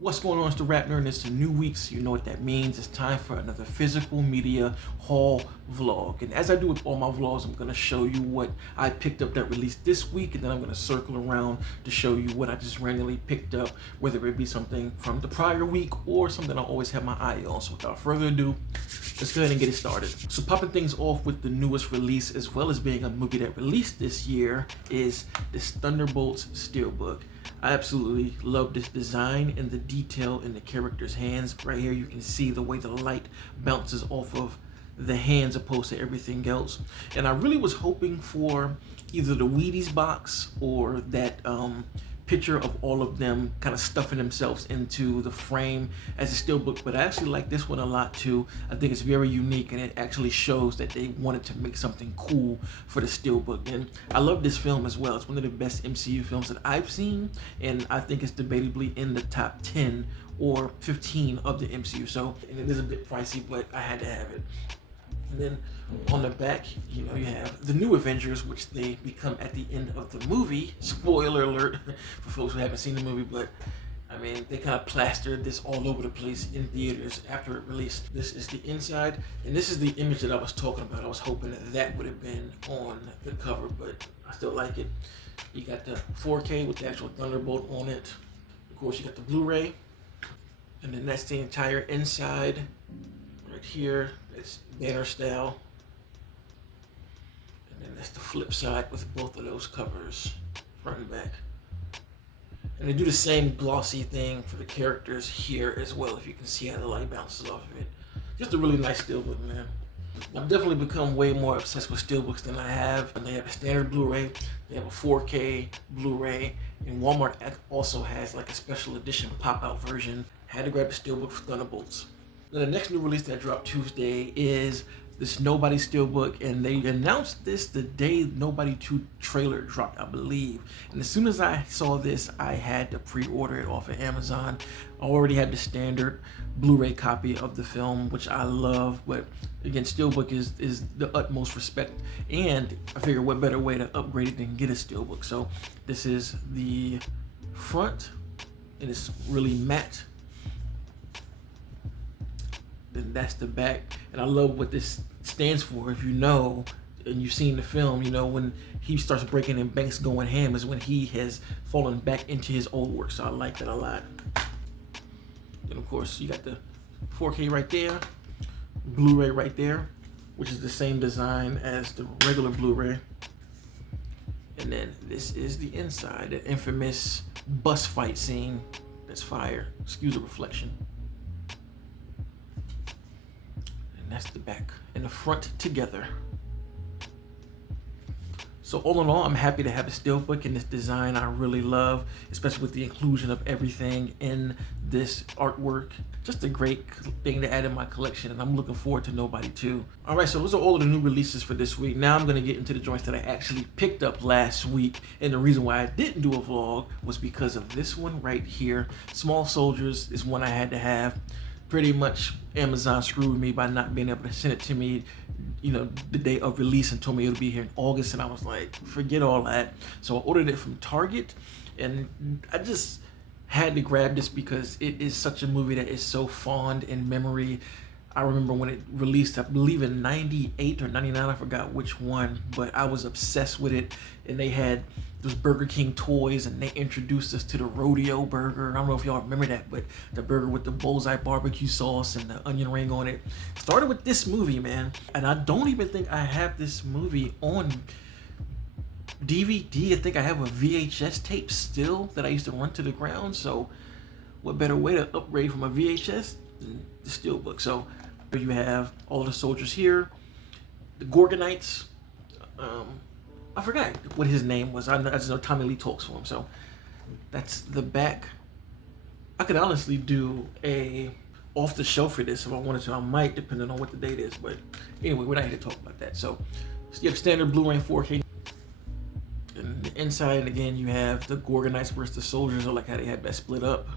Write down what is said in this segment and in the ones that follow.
What's going on? It's the RapNerd, and it's a new week, so you know what that means. It's time for another physical media haul vlog. And as I do with all my vlogs, I'm going to show you what I picked up that released this week, and then I'm going to circle around to show you what I just randomly picked up, whether it be something from the prior week or something I always have my eye on. So without further ado, let's go ahead and get it started. So popping things off with the newest release, as well as being a movie that released this year, is this Thunderbolts Steelbook. I absolutely love this design and the detail in the character's hands. Right here you can see the way the light bounces off of the hands opposed to everything else. And I really was hoping for either the Wheaties box or that picture of all of them kind of stuffing themselves into the frame as a steelbook, but I actually like this one a lot too. I think it's very unique, and it actually shows that they wanted to make something cool for the steelbook. And I love this film as well. It's one of the best MCU films that I've seen, and I think it's debatably in the top 10 or 15 of the MCU. So, and it is a bit pricey, but I had to have it. And then on the back, you know, you have the new Avengers, which they become at the end of the movie. Spoiler alert for folks who haven't seen the movie, but I mean, they kind of plastered this all over the place in theaters after it released. This is the inside, and this is the image that I was talking about. I was hoping that that would have been on the cover, but I still like it. You got the 4K with the actual Thunderbolt on it. Of course, you got the Blu-ray, and then that's the entire inside right here. It's banner style, and then that's the flip side with both of those covers, front and back. And they do the same glossy thing for the characters here as well, if you can see how the light bounces off of it. Just a really nice steelbook, man. I've definitely become way more obsessed with steelbooks than I have. And they have a standard Blu-ray, they have a 4K Blu-ray, and Walmart also has like a special edition pop-out version. Had to grab the steelbook for Thunderbolts. Now, the next new release that dropped Tuesday is this Nobody Steelbook, and they announced this the day Nobody 2 trailer dropped, I believe. And as soon as I saw this, I had to pre-order it off of Amazon. I already had the standard Blu-ray copy of the film, which I love, but again, Steelbook is the utmost respect, and I figured what better way to upgrade it than get a Steelbook. So this is the front, and it's really matte. And that's the back, and I love what this stands for. If you know and you've seen the film, you know when he starts breaking and Banks going ham is when he has fallen back into his old work. So I like that a lot. Then of course you got the 4K right there, Blu-ray right there, which is the same design as the regular Blu-ray. And then this is the inside, the infamous bus fight scene. That's fire. Excuse the reflection. That's the back and the front together. So all in all, I'm happy to have a steelbook in this design I really love, especially with the inclusion of everything in this artwork. Just a great thing to add in my collection, and I'm looking forward to Nobody 2. All right, so those are all of the new releases for this week. Now I'm gonna get into the joints that I actually picked up last week, and the reason why I didn't do a vlog was because of this one right here. Small Soldiers is one I had to have. Pretty much Amazon screwed me by not being able to send it to me, you know, the day of release, and told me it'll be here in August, and I was like, forget all that. So I ordered it from Target, and I just had to grab this because it is such a movie that is so fond in memory. I remember when it released, I believe in 98 or 99, I forgot which one, but I was obsessed with it. And they had those Burger King toys, and they introduced us to the rodeo burger. I don't know if y'all remember that, but the burger with the bullseye barbecue sauce and the onion ring on it. Started with this movie, man. And I don't even think I have this movie on DVD. I think I have a VHS tape still that I used to run to the ground. So what better way to upgrade from a VHS than the steelbook? So there you have all the soldiers here, the Gorgonites. I forgot what his name was. I just know Tommy Lee talks for him. So that's the back. I could honestly do a off the shelf for this if I wanted to. I might, depending on what the date is. But anyway, we're not here to talk about that. So you have standard Blu-ray and 4K. And the inside, again, you have the Gorgonites versus the soldiers. I like how they had that split up.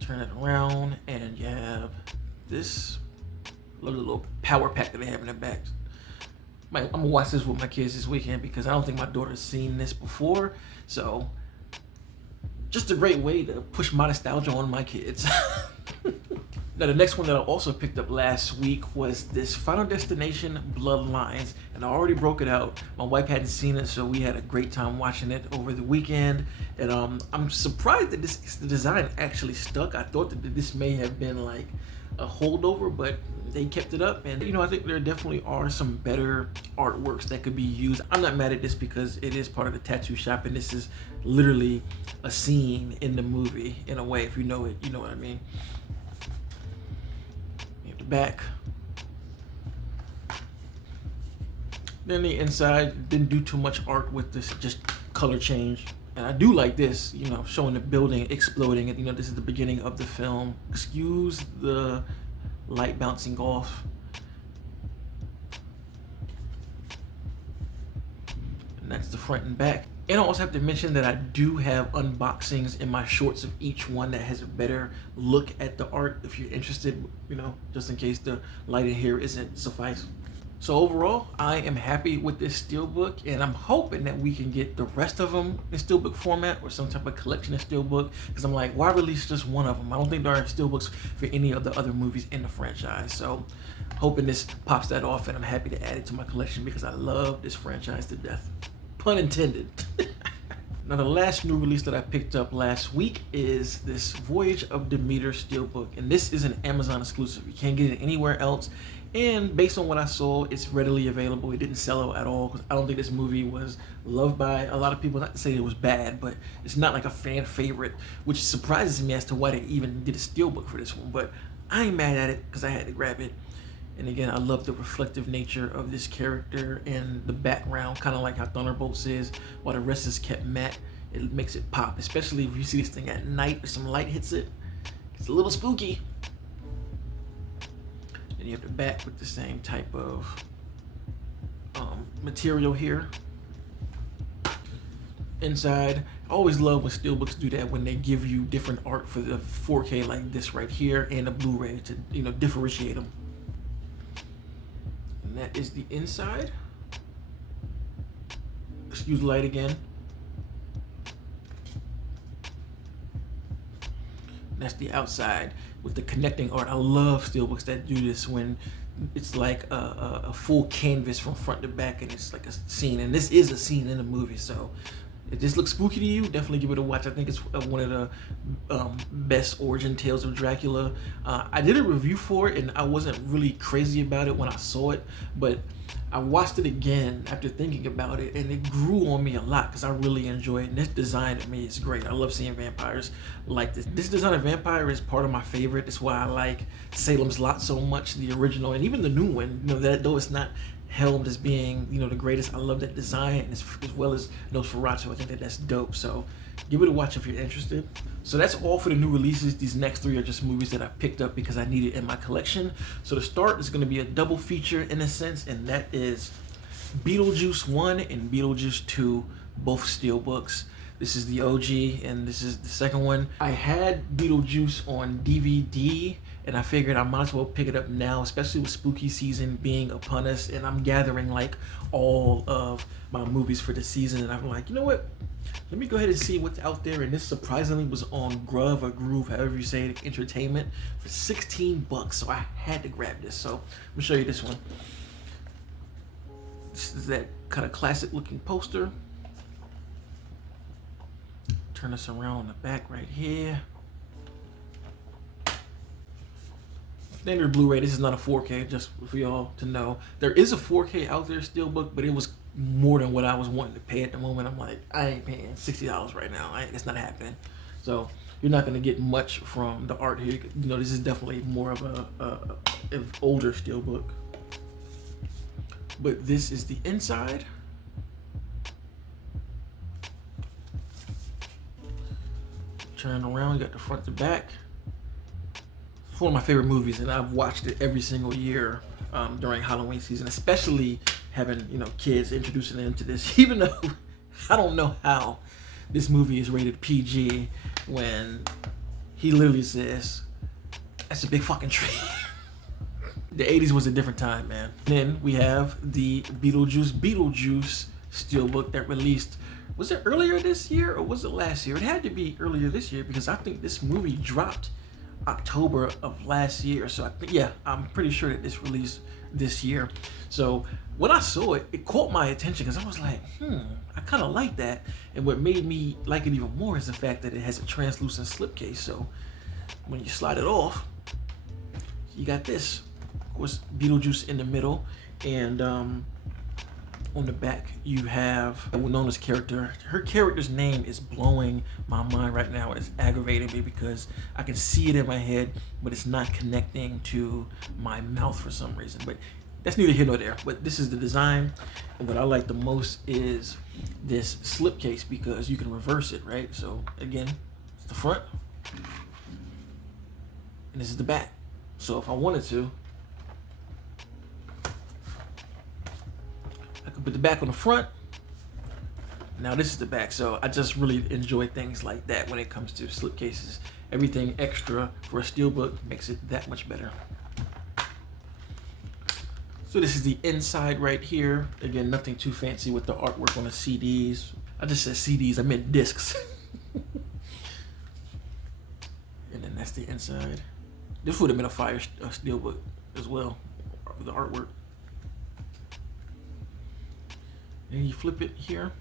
Turn it around, and you have this little power pack that they have in the back. I'm gonna watch this with my kids this weekend because I don't think my daughter's seen this before. So just a great way to push my nostalgia on my kids. Now, the next one that I also picked up last week was this Final Destination Bloodlines, and I already broke it out. My wife hadn't seen it, so we had a great time watching it over the weekend. And I'm surprised that the design actually stuck. I thought that this may have been like a holdover, but they kept it up. And I think there definitely are some better artworks that could be used. I'm not mad at this because it is part of the tattoo shop, and this is literally a scene in the movie in a way. If you know it, you know what I mean. Back, then the inside didn't do too much art with this, just color change. And I do like this, showing the building exploding. And this is the beginning of the film. Excuse the light bouncing off. And that's the front and back. And I also have to mention that I do have unboxings in my shorts of each one that has a better look at the art if you're interested, just in case the light in here isn't suffice. So overall, I am happy with this Steelbook, and I'm hoping that we can get the rest of them in Steelbook format or some type of collection of Steelbook, because I'm like, why release just one of them? I don't think there are Steelbooks for any of the other movies in the franchise. So hoping this pops that off, and I'm happy to add it to my collection because I love this franchise to death. Pun intended. Now, the last new release that I picked up last week is this Voyage of Demeter Steelbook, and this is an Amazon exclusive. You can't get it anywhere else, and based on what I saw, it's readily available. It didn't sell out at all because I don't think this movie was loved by a lot of people. Not to say it was bad, but it's not like a fan favorite, which surprises me as to why they even did a Steelbook for this one. But I ain't mad at it because I had to grab it. And again, I love the reflective nature of this character and the background, kind of like how Thunderbolts is, while the rest is kept matte. It makes it pop, especially if you see this thing at night or some light hits it. It's a little spooky. And you have the back with the same type of material here. Inside, I always love when Steelbooks do that, when they give you different art for the 4K like this right here and the Blu-ray to differentiate them. And that is the inside. Excuse the light again. That's the outside with the connecting art. I love Steelbooks that do this when it's like a full canvas from front to back, and it's like a scene. And this is a scene in the movie, so if this looks spooky to you, definitely give it a watch. I think it's one of the best origin tales of Dracula. I did a review for it, and I wasn't really crazy about it when I saw it, but I watched it again after thinking about it, and it grew on me a lot because I really enjoy it. And this design to me is great. I love seeing vampires like this. This design of vampire is part of my favorite. That's why I like Salem's Lot so much, the original, and even the new one. That though it's not helmed as being the greatest, I love that design, as well as Nosferatu. I think that's dope. So give it a watch if you're interested. So that's all for the new releases. These next three are just movies that I picked up because I need it in my collection. So the start is going to be a double feature in a sense, and that is Beetlejuice 1 and Beetlejuice 2, both Steelbooks. This is the OG, and this is the second one. I had Beetlejuice on DVD, and I figured I might as well pick it up now, especially with spooky season being upon us, and I'm gathering like all of my movies for the season, and I'm like, you know what? Let me go ahead and see what's out there. And this surprisingly was on Grove or Groove, however you say it, Entertainment, for $16. So I had to grab this. So I'm gonna show you this one. This is that kind of classic looking poster. Turn this around on the back right here. Standard Blu-ray. This is not a 4K, just for y'all to know. There is a 4K out there, Steelbook, but it was more than what I was wanting to pay at the moment. I'm like, I ain't paying $60 right now. It's not happening. So you're not gonna get much from the art here. This is definitely more of an older Steelbook. But this is the inside. Turn around, you got the front to back. It's one of my favorite movies, and I've watched it every single year during Halloween season, especially having kids, introducing them to this. Even though I don't know how this movie is rated PG when he literally says, "That's a big fucking tree." The 80s was a different time, man. Then we have the Beetlejuice Steelbook that released Was it earlier this year or was it last year? It had to be earlier this year because I think this movie dropped October of last year. So I think, yeah, I'm pretty sure that this released this year. So when I saw it, it caught my attention because I was like, I kind of like that. And what made me like it even more is the fact that it has a translucent slipcase. So when you slide it off, you got this. Of course, Beetlejuice in the middle, and on the back you have Winona's character. Her character's name is blowing my mind right now. It's aggravating me because I can see it in my head, but it's not connecting to my mouth for some reason. But that's neither here nor there. But this is the design, and what I like the most is this slipcase because you can reverse it, right? So again, it's the front, and this is the back. So if I wanted to, I could put the back on the front. Now this is the back. So I just really enjoy things like that when it comes to slipcases. Everything extra for a steelbook makes it that much better. So this is the inside right here. Again, nothing too fancy with the artwork on the CDs. I just said CDs, I meant discs. And then that's the inside. This would have been a fire steelbook as well, with the artwork. And you flip it here.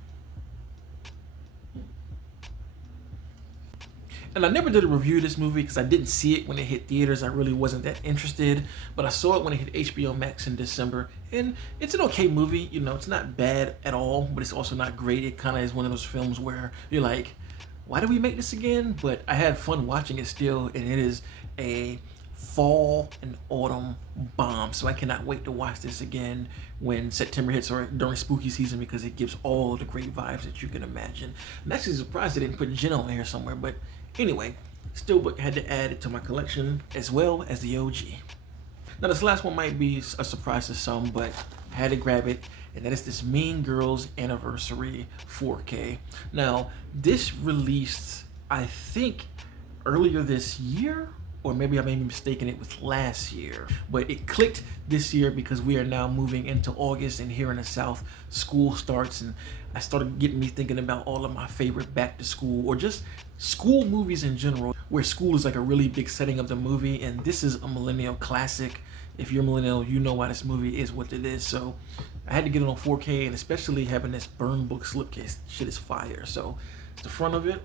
And I never did a review of this movie because I didn't see it when it hit theaters. I really wasn't that interested, but I saw it when it hit HBO Max in December. And it's an okay movie, you know, it's not bad at all, but it's also not great. It kind of is one of those films where you're like, why did we make this again? But I had fun watching it still, and it is a fall and autumn bomb. So I cannot wait to watch this again when September hits or during spooky season because it gives all the great vibes that you can imagine. I'm actually surprised they didn't put Jen on here somewhere, but anyway, Steelbook had to add it to my collection as well as the OG. Now this last one might be a surprise to some, but I had to grab it, and that is this Mean Girls Anniversary 4K. Now this released, I think, earlier this year, or maybe I may be mistaken it with last year, but it clicked this year because we are now moving into August, and here in the South, school starts, and I started getting me thinking about all of my favorite back to school or just school movies in general, where school is like a really big setting of the movie, and this is a millennial classic. If you're a millennial, you know why this movie is what it is. So I had to get it on 4K, and especially having this burn book slipcase, shit is fire. So it's the front of it,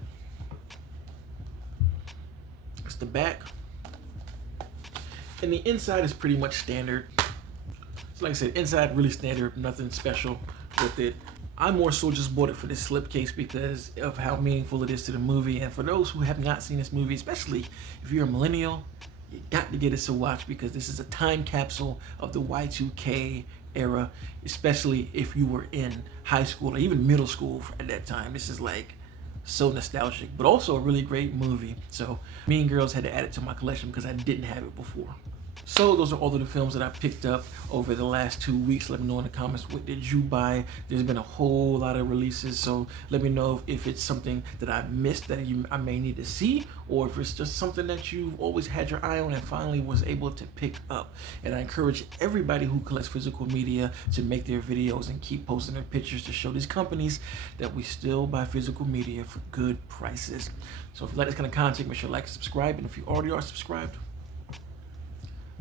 it's the back, and the inside is pretty much standard. So like I said, inside really standard, nothing special with it. I more so just bought it for this slipcase because of how meaningful it is to the movie. And for those who have not seen this movie, especially if you're a millennial, you got to get this to watch because this is a time capsule of the Y2K era, especially if you were in high school or even middle school at that time. This is like so nostalgic, but also a really great movie. So Mean Girls had to add it to my collection because I didn't have it before. So those are all of the films that I picked up over the last 2 weeks. Let me know in the comments, what did you buy? There's been a whole lot of releases, so let me know if it's something that I missed that I may need to see, or if it's just something that you've always had your eye on and finally was able to pick up. And I encourage everybody who collects physical media to make their videos and keep posting their pictures to show these companies that we still buy physical media for good prices. So if you like this kind of content, make sure to like and subscribe, and if you already are subscribed,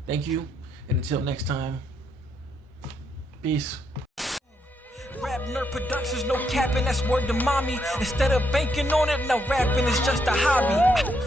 thank you, and until next time, peace. RapNerd Productions, no capping, that's word to mommy. Instead of banking on it, now rapping is just a hobby.